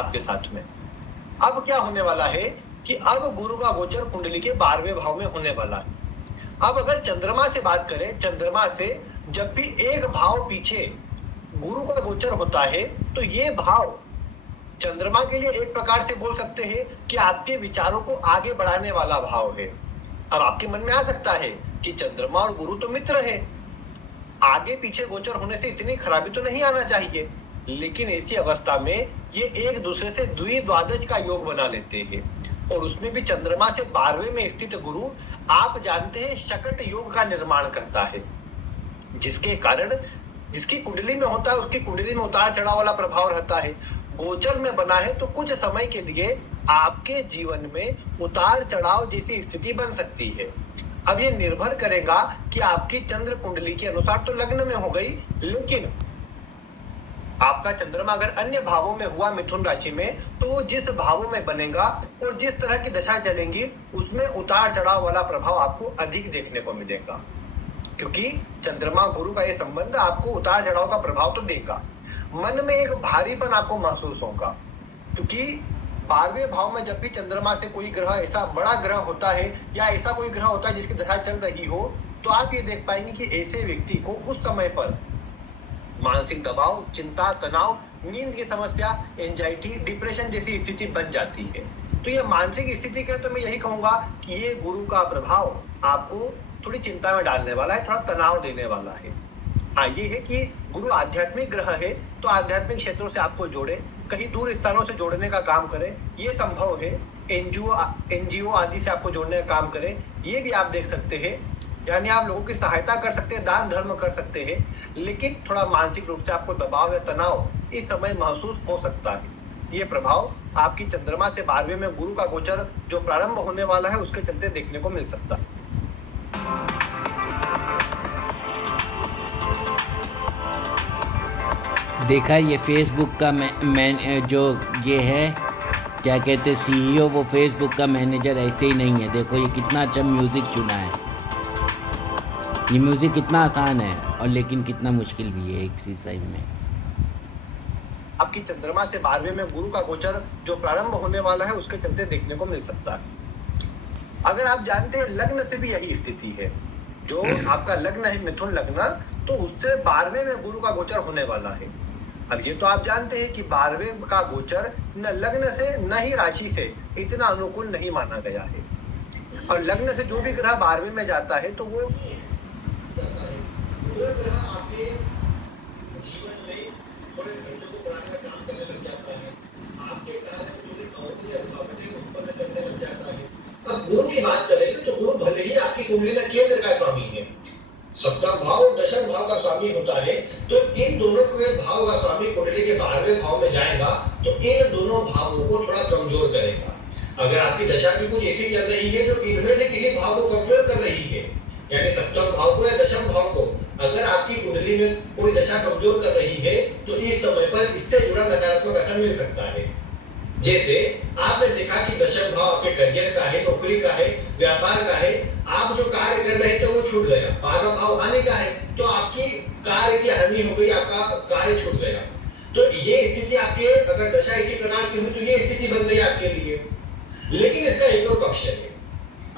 आपके साथ में। अब क्या होने वाला है कि अब गुरु का गोचर कुंडली के 12वें भाव में होने वाला है। अब अगर चंद्रमा से बात करें, चंद्रमा से जब भी एक भाव पीछे गुरु का गोचर होता है तो ये भाव चंद्रमा के लिए एक प्रकार से बोल सकते हैं कि आपके विचारों को आगे बढ़ाने वाला भाव है। अब आपके मन में आ सकता है कि चंद्रमा और गुरु तो मित्र है, आगे पीछे गोचर होने से इतनी खराबी तो नहीं आना चाहिए, लेकिन ऐसी अवस्था में ये एक दूसरे से द्विद्वादश का योग बना लेते हैं और उसमें भी चंद्रमा से 12वें में स्थित गुरु आप जानते हैं शकट योग का निर्माण करता है, जिसके कारण जिसकी कुंडली में होता है उसकी कुंडली में उतार चढ़ाव वाला प्रभाव रहता है। गोचर में बना है तो कुछ समय के लिए आपके जीवन में उतार चढ़ाव जैसी स्थिति बन सकती है। अब ये निर्भर करेगा कि आपकी चंद्र कुंडली के अनुसार तो लग्न में हो गई, लेकिन आपका चंद्रमा अगर अन्य भावों में हुआ मिथुन राशि में तो जिस भावों में बनेगा और जिस तरह की दशा चलेंगी उसमें उतार चढ़ाव वाला प्रभाव आपको अधिक देखने को मिलेगा, क्योंकि चंद्रमा गुरु का ये संबंध आपको उतार चढ़ाव का प्रभाव तो देगा। मन में एक भारीपन आपको महसूस होगा, क्योंकि 12वें भाव में जब भी चंद्रमा से कोई ग्रह ऐसा बड़ा ग्रह होता है या ऐसा कोई ग्रह होता है जिसकी दशा चल रही हो, तो आप ये देख पाएंगे कि ऐसे व्यक्ति को उस समय पर मानसिक दबाव, चिंता, तनाव, नींद की समस्या, एंजाइटी, डिप्रेशन जैसी स्थिति बन जाती है। तो ये मानसिक स्थिति के तो मैं यही कहूंगा कि ये गुरु का प्रभाव आपको थोड़ी चिंता में डालने वाला है, थोड़ा तनाव देने वाला है। हाँ, ये है कि गुरु आध्यात्मिक ग्रह है तो आध्यात्मिक क्षेत्रों से आपको जोड़े, कहीं दूर स्थानों से जोड़ने का काम करे, ये संभव है। एनजीओ आदि से आपको जोड़ने का काम करे, ये भी आप देख सकते हैं। यानी आप लोगों की सहायता कर सकते हैं, दान धर्म कर सकते हैं, लेकिन थोड़ा मानसिक रूप से आपको दबाव या तनाव इस समय महसूस हो सकता है। ये प्रभाव आपकी चंद्रमा से 12वें में गुरु का गोचर जो प्रारंभ होने वाला है उसके चलते देखने को मिल सकता है। देखा ये फेसबुक का मैं जो ये है क्या कहते सीईओ, वो फेसबुक का मैनेजर ऐसे ही नहीं है। देखो ये कितना अच्छा म्यूज़िक चुना है। ये म्यूज़िक कितना आसान है और लेकिन कितना मुश्किल भी है एक टाइम में। आपकी चंद्रमा से 12वें में गुरु का गोचर जो प्रारंभ होने वाला है उसके चलते देखने को मिल सकता है। अगर आप जानते हैं लग्न से भी यही स्थिति है, जो आपका लग्न है मिथुन लग्न, तो उससे 12वें में गुरु का गोचर होने वाला है। अब ये तो आप जानते हैं कि 12वें का गोचर न लग्न से न ही राशि से इतना अनुकूल नहीं माना गया है, और लग्न से जो भी ग्रह 12वें में जाता है तो वो ग्रह आपके जीवन में थोड़े खर्चों को बढ़ाने का काम करने लग जाता है, आपके कार्य में जो भी नौकरी या रुकावटें उत्पन्न करने लग जाता है। अब गुरु की बात करेंगे तो गुरु भले ही आपकी कुंडली में केंद्र का स्वामी है, सप्तम भाव और दशम भाव का स्वामी होता है, तो इन दोनों के भाव का स्वामी कुंडली के 12वें भाव में जाएगा तो इन दोनों भावों को थोड़ा कमजोर करेगा। अगर आपकी दशा भी कुछ ऐसी चल रही है जो इनमें से किसी भाव को कमजोर कर रही है, यानी सप्तम भाव को या दशम भाव को अगर आपकी कुंडली में कोई दशा कमजोर कर रही है तो इस समय पर इससे जुड़ा नकारात्मक असर मिल सकता है। जैसे आपने देखा कि दशम भाव आपके करियर का है, नौकरी का है, व्यापार का है, आप जो कार्य कर रहे थे वो छूट गया। 12वां भाव हानि का है तो आपकी कार्य की हानि हो गई, आपका कार्य छूट गया। तो ये स्थिति आपके अगर दशा इसी प्रकार की हुई तो ये स्थिति बन गई आपके लिए। लेकिन इसका एक और पक्ष है,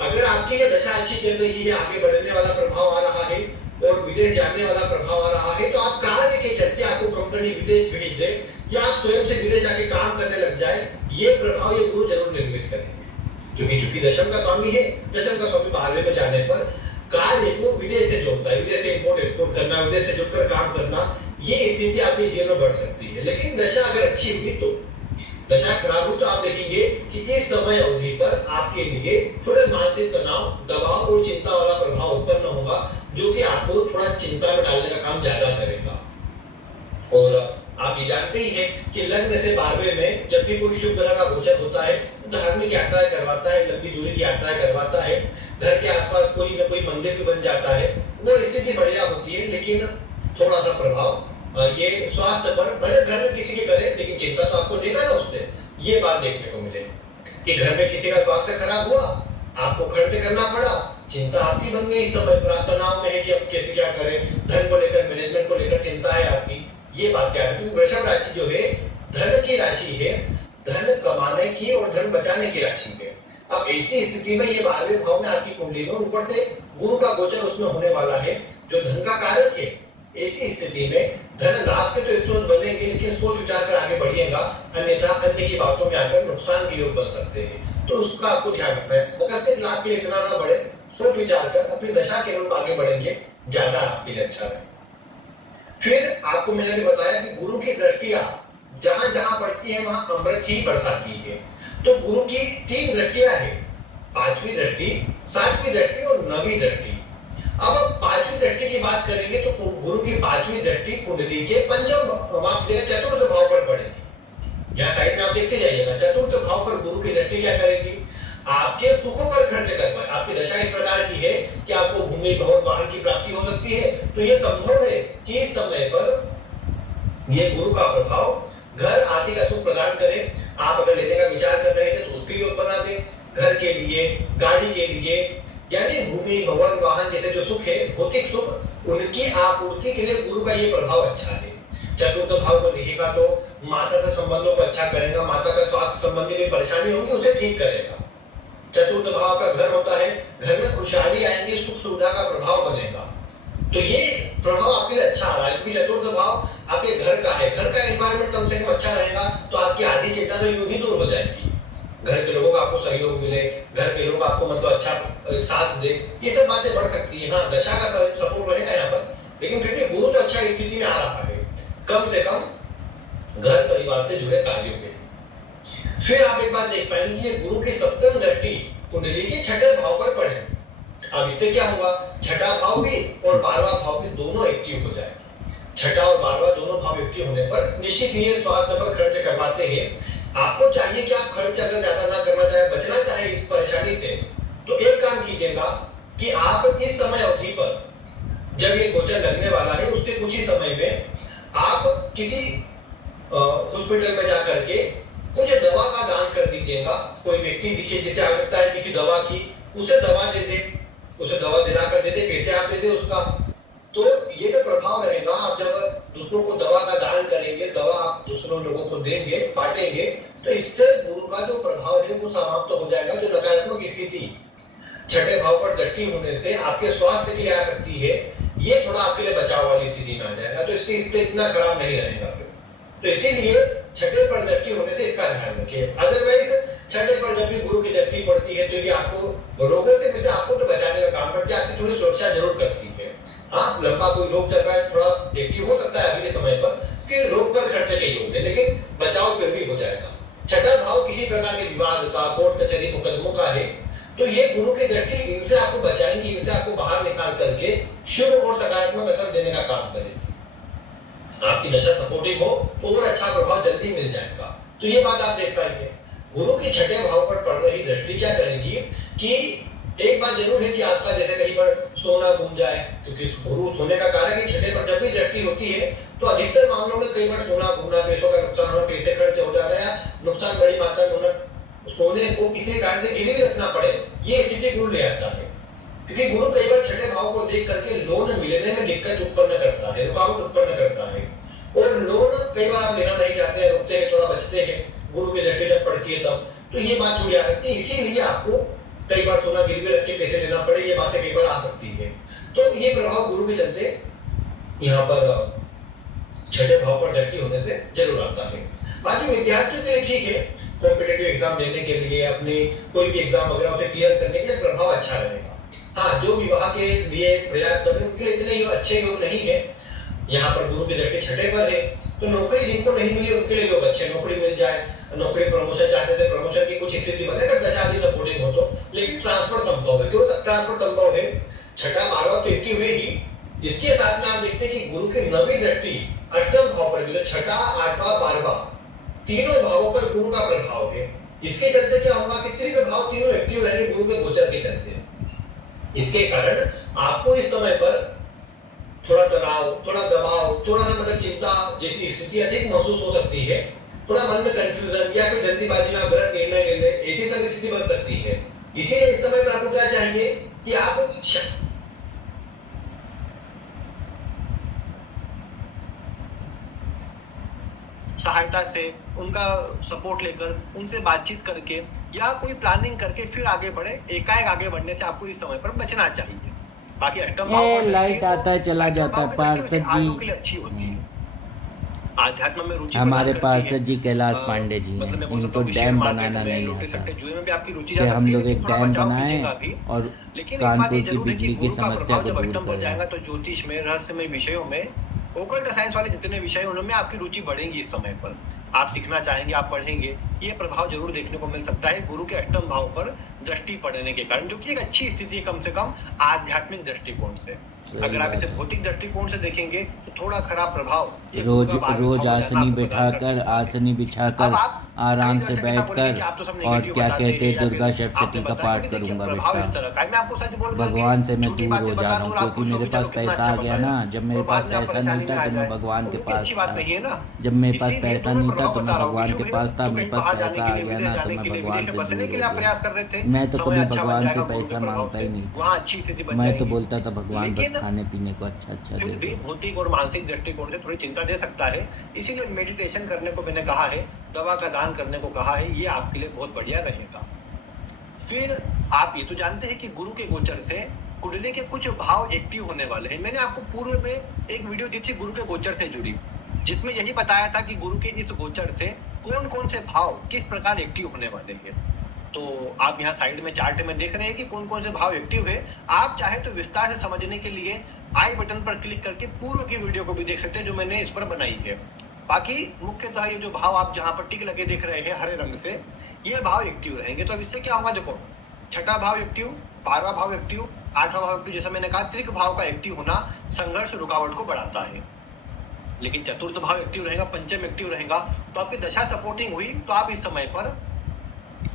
अगर आपकी ये दशा अच्छी चल रही है, आगे बढ़ने वाला प्रभाव आ रहा है और विदेश जाने वाला प्रभाव आ रहा है, तो आप कार्य के चलते आपको कंपनी विदेश भेज दे या आप स्वयं से विदेश जाके काम करने लग जाए, ये प्रभाव ये गुरु जरूर निर्मित करेंगे। क्योंकि दशम का स्वामी है, दशम का स्वामी 12वें में जाने पर कार्य को विदेश से जोड़ता है, विदेश से इंपोर्ट एक्सपोर्ट करना, विदेश से जुड़कर काम करना, ये स्थिति आपके जीवन में बढ़ सकती है। लेकिन दशा अगर अच्छी हुई तो, दशा खराब हुई तो आप देखेंगे कि इस समय अवधि पर आपके लिए थोड़े मानसिक तनाव, दबाव और चिंता वाला प्रभाव उत्पन्न होगा, जो कि आपको थोड़ा चिंता में डालने का काम ज्यादा करेगा। और आप ये जानते ही हैं कि लग्न से 12वें में जब भी कोई शुभ ग्रह का गोचर होता है, धार्मिक यात्राएं करवाता है, लंबी दूरी की यात्राएं करवाता है, घर के आसपास कोई न कोई मंदिर भी बन जाता है, वो स्थिति बढ़िया होती है। लेकिन थोड़ा सा प्रभाव ये स्वास्थ्य पर, भले घर में किसी के करे लेकिन चिंता तो आपको देगा ना उससे, ये बात देखने को मिलेगी कि घर में किसी का स्वास्थ्य खराब हुआ, आपको खर्च करना पड़ा, चिंता आपकी बन गई। इस समय पर तनाव में है कि अब कैसे क्या करें, धन को लेकर, मैनेजमेंट को लेकर चिंता है आपकी। ये बात क्या है, क्योंकि वृषभ राशि जो है धन की राशि है, की और धन बचाने की राशि पे। अब ऐसी स्थिति में ये 12वें भाव में आपकी कुंडली में ऊपर से गुरु का गोचर उसमें होने वाला है जो धन का कारक है। ऐसी स्थिति में धन लाभ के तो स्रोत बनेंगे, लेकिन सोच विचार कर आगे बढ़िएगा, अन्यथा अन्य की बातों में आकर नुकसान के योग बन सकते हैं। तो उसका आपको ध्यान रखना है। आकस्मिक लाभ के लिए इतना ना बढ़े, सोच विचार कर अपनी दशा के अनुरूप आगे बढ़ेंगे, ज्यादा आपके लिए अच्छा है। फिर आपको मैंने भी बताया कि गुरु की दृष्टियां जहां जहां पड़ती है वहां अमृत ही बरसाती है। तो गुरु की 3 दृष्टियां हैं, 5वीं दृष्टि, 7वीं दृष्टि और 9वीं दृष्टि। अब 5वीं दृष्टि की बात करेंगे तो गुरु की 5वीं दृष्टि कुंडली के चतुर्थ भाव पर पड़ेगी। यहाँ साइड में आप देखते जाइएगा, चतुर्थ भाव पर गुरु की दृष्टि क्या करेगी? आपके सुखों पर खर्च करवाए। आपकी दशा इस प्रकार की है कि आपको भूमि भवन वाहन की प्राप्ति हो सकती है, तो ये संभव है कि इस समय पर ये गुरु का प्रभाव घर आदि का सुख प्रदान करे। आप अगर लेने का विचार कर रहे थे तो उसके योग बना दें, घर के लिए, गाड़ी के लिए, यानी भूमि भवन वाहन जैसे जो सुख है, भौतिक सुख, उनकी आपूर्ति के लिए गुरु का ये प्रभाव अच्छा है। चतुर्थ भाव को देखेगा तो माता से संबंधों को अच्छा करेगा, माता का स्वास्थ्य संबंधी कोई परेशानी होगी उसे ठीक करेगा। चतुर्थ भाव का घर होता है, घर में खुशहाली आएगी, सुख सुविधा का प्रभाव बनेगा। तो ये प्रभाव आपके लिए अच्छा आ रहा है क्योंकि चतुर्थ भाव आपके घर का है। घर का एनवायरनमेंट कम से कम अच्छा रहेगा तो आपकी आधी चिंता तो यूं ही दूर हो जाएगी। घर के लोगों का आपको सहयोग मिले, घर के लोग आपको मतलब अच्छा साथ दे, ये सब बातें बढ़ सकती है। हाँ, दशा का सपोर्ट रहेगा यहाँ पर, लेकिन फिर भी गुरु तो अच्छा स्थिति में आ रहा है, कम से कम घर परिवार से जुड़े कार्यों के। फिर आप एक बात देख पाएंगे कि ये गुरु की 7वीं दृष्टि कुंडली के 6ठे भाव पर पड़े। अब इससे क्या होगा? 6ठा भाव भी और 12वां भाव भी दोनों एक्टिव हो जाए। 6ठा और 12वां दोनों भाव एक्टिव होने पर निश्चित ही स्वास्थ्य पर खर्च करवाते हैं। आपको चाहिए कि आप खर्च अगर ज्यादा ना करना चाहे, बचना चाहे इस परेशानी से, तो एक काम कीजिएगा कि आप इस समय अवधि पर जब ये गोचर लगने वाला है उसके कुछ ही समय में आप किसी हॉस्पिटल में जाकर के कुछ दवा का दान कर दीजिएगा। कोई व्यक्ति दिखे जिसे आवश्यकता है किसी दवा की, उसे दवा दे दे, उसे दवा दिला कर दे दे, पैसे आप दे दे उसका। तो ये जो प्रभाव रहेगा, आप जब दूसरों को दवा का दान करेंगे, दवा आप दूसरों लोगों को देंगे, बांटेंगे, तो इससे गुरु का जो प्रभाव है वो समाप्त हो जाएगा। जो नकारात्मक स्थिति 6ठे भाव पर दृष्टि होने से आपके स्वास्थ्य के लिए आ सकती है, ये थोड़ा आपके लिए बचाव वाली स्थिति में आ जाएगा। तो इसकी स्थिति इतना खराब नहीं रहेगा फिर। तो इसीलिए 6ठे पर दृष्टि होने से इसका ध्यान रखिए। अदरवाइज 6ठे पर जब भी गुरु की दृष्टि पड़ती है तो ये आपको रोगों से आपको तो बचाने का काम करती है, आपकी थोड़ी सुरक्षा जरूर करती है। हाँ, लंबा कोई रोग चल रहा है, थोड़ा एक्टिव हो सकता है अगले समय पर कि रोग पर खर्चे के योग है, लेकिन बचाव फिर भी हो जाएगा। 6ठा भाव किसी प्रकार के विवाद का, कोर्ट कचहरी मुकदमों का है, तो ये गुरु की दृष्टि इनसे आपको बचाएंगी, इनसे आपको बाहर निकाल करके शुभ और सकारात्मक असर देने का काम करेगी। आपकी दशा सपोर्टिव हो तो और अच्छा प्रभाव जल्दी मिल जाएगा। तो ये बात आप देख पाएंगे। गुरु की 6ठे भाव पर पड़ रही दृष्टि क्या करेगी कि एक बात जरूर है कि आपका जैसे कहीं पर सोना घूम जाए, क्योंकि गुरु सोने का कारक है। 6ठे पर जब भी दृष्टि होती है तो अधिकतर मामलों में कई बार सोना घूमना, पैसों का नुकसान होना, पैसे खर्च हो जा रहा है, नुकसान बड़ी मात्रा में होना, सोने को किसी कारण से गिरवी रखना पड़े, ये स्थिति गुरु ले आता है। क्योंकि गुरु कई बार 6ठे भाव को देख करके लोन मिलने में दिक्कत उत्पन्न करता है, रुकावट उत्पन्न करता है, और लोन कई बार आप लेना नहीं चाहते हैं, रुकते हैं, थोड़ा बचते हैं, गुरु की दृष्टि जब पड़ती है तब। तो ये बात जुड़ी आ सकती है, इसीलिए आपको कई बार सोना गिरवी रख के पैसे लेना पड़े, ये बातें कई बार आ सकती है। तो ये प्रभाव गुरु के चलते यहाँ पर 6ठे भाव पर दृष्टि होने से जरूर आता है। बाकी विद्यार्थियों के लिए ठीक है, कॉम्पिटिटिव एग्जाम देने के लिए, अपने कोई भी एग्जाम वगैरह उसे क्लियर करने के लिए प्रभाव अच्छा रहेगा। हाँ, जो विवाह के लिए प्रयास कर रहे हैं उनके लिए इतने अच्छे योग नहीं है। यहाँ पर गुरु की दृष्टि 6ठे पर है, तो नौकरी जिनको नहीं मिली उनके लिए योग अच्छे, नौकरी मिल जाए, नौकरी प्रमोशन चाहते थे, प्रमोशन की कुछ स्थिति बने, अगर दशा भी सपोर्टिंग हो तो। लेकिन ट्रांसफर संभव है, क्यों ट्रांसफर संभव है? 6ठा 12वां तो एक्टिव हुए ही, इसके साथ में आप देखते हैं कि गुरु की 9वीं दृष्टि 8वें भाव पर भी, 6ठा 8वां 12वां तीनों भावों पर गुरु का प्रभाव है। इसके चलते क्या होगा कि त्रिक भाव तीनों एक्टिव रहेंगे गुरु के गोचर के चलते। इसके कारण आपको इस समय पर थोड़ा तनाव, थोड़ा दबाव, थोड़ा ना मतलब चिंता जैसी स्थिति अधिक महसूस हो सकती है, थोड़ा मन में कंफ्यूजन या फिर जल्दीबाजी में आप गलत निर्णय ले ले, ऐसी सारी स्थिति बन सकती है। इसीलिए इस समय पर आपको क्या चाहिए कि आप सहायता से, उनका सपोर्ट लेकर, उनसे बातचीत करके या कोई प्लानिंग करके फिर आगे बढ़े। एकाएक आगे बढ़ने से आपको इस समय पर बचना चाहिए। बाकी अष्टम भाव ए पर लाइट दृष्टि आता है चला अष्टम जाता भाव है की दृष्टि वैसे पार्षद आयुः के जी। लिए अच्छी होती है, आध्यात्म में रुचि हमारे प्रदान करती है। पार्षद जी कैलाश पांडे जी मतलब हैं, मैं बोलता इनको हूँ कि शेयर डैम मार्केट बनाना में, नहीं लोटे आता सट्टे जुए में भी आपकी रुचि कि जा हम सकती है, लोग लेकिन एक थोड़ा डैम बचाव बनाएं कीजिएगा भी। और लेकिन एक बात ये कानपुर की जरूर है कि बिजली की गुरु का समस्या प्रभाव को जब दूर अष्टम हो करें। जाएगा तो ज्योतिष में, रहस्यमय विषयों में, ओकल्ट साइंस वाले जितने विषय हैं उनमें आपकी रुचि बढ़ेगी। इस समय पर आप सीखना चाहेंगे, आप पढ़ेंगे, ये प्रभाव जरूर देखने को मिल सकता है गुरु के अष्टम भाव पर दृष्टि पड़ने के कारण, जो कि एक अच्छी स्थिति है कम से कम आध्यात्मिक दृष्टिकोण से। अगर आप इसे भौतिक दृष्टिकोण से देखेंगे तो थोड़ा खराब प्रभाव ये गुरु रोज का बारहवें रोज भाव में जाना आसनी आपको प्रदान कर बैठाकर, सकता है। आसनी अब बिछाकर, आप आराम कई से दर्शक ऐसा बोलेंगे बैठकर कि आप तो सब और नेगेटिव क्या बताते कहते हैं हैं या दुर्गा फिर आपने सप्तशती का बताया, पाठ क्योंकि देखिए करूंगा प्रभाव बेटा। इस तरह का है। मैं आपको सच बोल करके भगवान से मैं झूठी दूर हो बातें जा बता रहा दूं हूँ और क्योंकि आपको मेरे भी पास चलो कितना पैसा अच्छा आ गया बताया ना। जब मेरे और पास बाद में आप पैसा परेशानी नहीं में था आ तो मैं जाए, भगवान तो के वो भी पास अच्छी बात था। नहीं है ना। जब मेरे पास इसीलिए तो पैसा मैं नहीं था प्रभाव तो बता मैं रहा हूँ। भगवान विशु के है पास था, जो मेरे कहीं पास बाहर जाने पैसा के आ लिए, गया विदेश ना तो जाने मैं के लिए, भगवान विदेश में से बसने दूर के हो लिए आप गया। प्रयास कर रहे थे, मैं तो समय कभी अच्छा बन भगवान से जाएगा, गुरु के पैसा प्रभाव मांगता से ही नहीं था। वहाँ अच्छी स्थिति बन मैं तो जाएगी। बोलता था भगवान बस लेकिन खाने पीने को अच्छा अच्छा फिर दे भी दो। भौतिक और मानसिक दृष्टिकोण से थोड़ी चिंता दे सकता है। इसीलिए मेडिटेशन करने को मैंने कहा है, दवा का दान करने को कहा है, ये आपके लिए बहुत बढ़िया रहेगा। फिर आप ये तो जानते हैं कि गुरु के गोचर से कुंडली के कुछ भाव एक्टिव होने वाले हैं। मैंने आपको पूर्व में एक वीडियो दी थी गुरु के गोचर से जुड़ी, जिसमें यही बताया था कि गुरु के इस गोचर से कौन कौन से भाव किस प्रकार एक्टिव होने वाले हैं। तो आप यहाँ साइड में चार्ट में देख रहे हैं कि कौन कौन से भाव एक्टिव है। आप चाहे तो विस्तार से समझने के लिए आई बटन पर क्लिक करके पूर्व की वीडियो को भी देख सकते हैं जो मैंने इस पर बनाई है। बाकी मुख्यतः ये जो भाव आप जहाँ पर टिक लगे देख रहे हैं हरे रंग से, ये भाव एक्टिव रहेंगे। तो अब इससे क्या होगा, देखो छठा भाव एक्टिव, 12वां भाव एक्टिव, 8वां भाव एक्टिव। जैसा मैंने कहा त्रिक भाव का एक्टिव होना संघर्ष रुकावट को बढ़ाता है। लेकिन चतुर्थ भाव एक्टिव रहेगा, पंचम एक्टिव रहेगा, तो आपकी दशा सपोर्टिंग हुई तो आप इस समय पर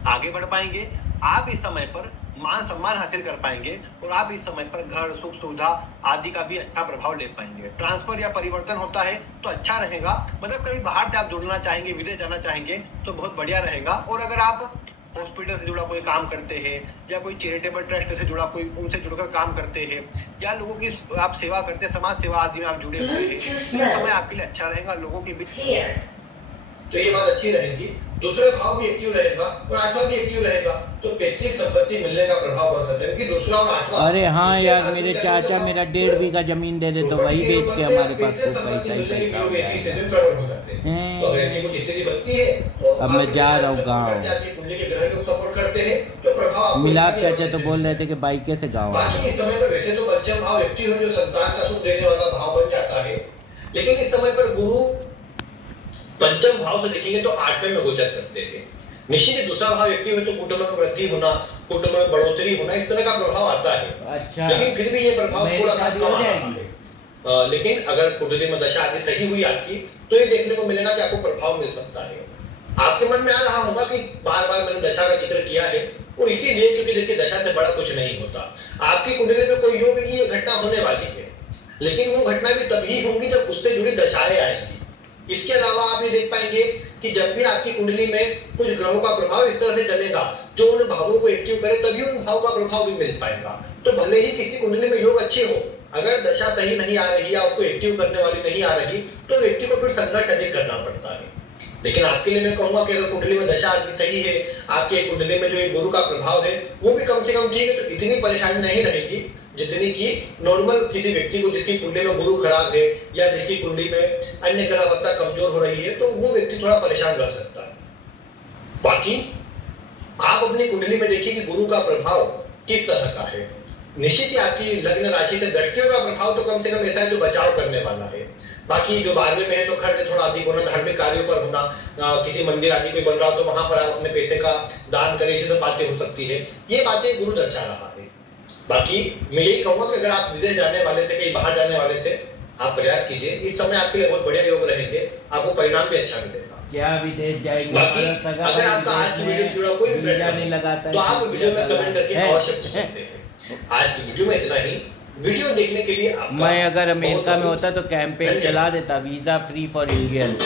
आगे बढ़ पाएंगे। आप इस समय पर मान सम्मान हासिल कर पाएंगे और आप इस समय पर घर, सुख सुविधा आदि का भी अच्छा प्रभाव ले पाएंगे। ट्रांसफर या परिवर्तन होता है तो अच्छा रहेगा, मतलब कहीं बाहर से आप जुड़ना चाहेंगे, विदेश जाना चाहेंगे तो बहुत बढ़िया रहेगा। और अगर आप हॉस्पिटल से जुड़ा कोई काम करते हैं या कोई चैरिटेबल ट्रस्ट से जुड़ा कोई, उनसे जुड़कर काम करते हैं या लोगों की आप सेवा करते हैं, समाज सेवा आदि में आप जुड़े हुए हैं, तो ये समय आपके लिए अच्छा रहेगा। लोगों के बीच तो ये बात अच्छी रहेगी। दूसरा भाव भी एक्टिव रहेगा और 8वां भी एक्टिव रहेगा, तो पैतृक संपत्ति मिलने का प्रभाव बढ़ सकता है, क्योंकि दूसरा और 8वां। अरे हाँ यार, मेरे चाचा मेरा 1.5 बीघा जमीन दे दे तो वही बेच के हमारे पास खूब पैसा ही पैसा हो जाएगा। अब मैं जा रहा हूँ गाँव। मिलाप चाचा तो बोल रहे थे कि बाइके से गाँव आ बाकी इस समय पर वैसे तो पंचम भाव एक्टिव है जो संतान का सुख देने वाला भाव बन जाता है, लेकिन इस समय पर गुरु पंचम भाव से देखेंगे तो 8वें में गोचर करते हैं। निश्चित ही दूसरा भाव एक्टिव है तो कुटुंब में वृद्धि होना, कुटुंब में बढ़ोतरी होना, इस तरह का प्रभाव आता है। अच्छा, लेकिन फिर भी ये प्रभाव थोड़ा सा कम आ रहा है। लेकिन अगर कुंडली में दशा आदि सही हुई आपकी तो ये देखने को मिलेगा कि आपको प्रभाव मिल सकता है। आपके मन में आ रहा होगा कि बार बार मैंने दशा का जिक्र किया है, वो इसीलिए क्योंकि देखिए दशा से बड़ा कुछ नहीं होता। आपकी कुंडली में कोई योग की ये घटना होने वाली है, लेकिन वो घटना भी तभी होगी जब उससे जुड़ी दशाएं आएंगी। इसके अलावा आप ये देख पाएंगे कि जब भी आपकी कुंडली में कुछ ग्रहों का प्रभाव इस तरह से चलेगा जो उन भावों को एक्टिव करे, तभी उन भाव का प्रभाव भी मिल पाएगा। तो भले ही किसी कुंडली में योग अच्छे हो, अगर दशा सही नहीं आ रही या उसको एक्टिव करने वाली नहीं आ रही तो व्यक्ति को फिर संघर्ष अधिक करना पड़ता है। लेकिन आपके लिए मैं कहूंगा कि अगर कुंडली में दशा आदि सही है, आपके कुंडली में जो ये गुरु का प्रभाव है वो भी कम से कम ठीक है, तो इतनी परेशानी नहीं रहेगी जितनी कि नॉर्मल किसी व्यक्ति को जिसकी कुंडली में गुरु खराब है या जिसकी कुंडली में अन्य ग्रह अवस्था कमजोर हो रही है, तो वो व्यक्ति थोड़ा परेशान रह सकता है। बाकी आप अपनी कुंडली में देखिए कि गुरु का प्रभाव किस तरह का है। निश्चित ही आपकी लग्न राशि से दृष्टियों का प्रभाव तो कम से कम ऐसा है जो बचाव करने वाला है। बाकी जो 12वें में है तो खर्च थोड़ा अधिक होना, धार्मिक कार्यों पर होना, किसी मंदिर आदि पे बन रहा हो तो वहां पर आप अपने पैसे का दान करें, इसी सब बातें हो सकती है। ये बातें गुरु दर्शा रहा है। बाकी मैं यही कहूंगा कि अगर आप विदेश जाने वाले थे, कहीं बाहर जाने वाले थे, आप प्रयास कीजिए। इस समय आपके लिए बहुत बढ़िया योग रहेंगे, आपको परिणाम भी अच्छा मिलेगा। क्या विदेश जाएंगे? बाकी अगर आपका आज की वीडियो से जुड़ा कोई वीजा नहीं लगाता तो आप वीडियो में कमेंट करके अवश्य पूछ सकते हैं। आज की वीडियो में इतना ही। वीडियो देखने के लिए आपका मैं अगर अमेरिका में होता तो कैंपेन चला देता वीजा फ्री फॉर इंडियन।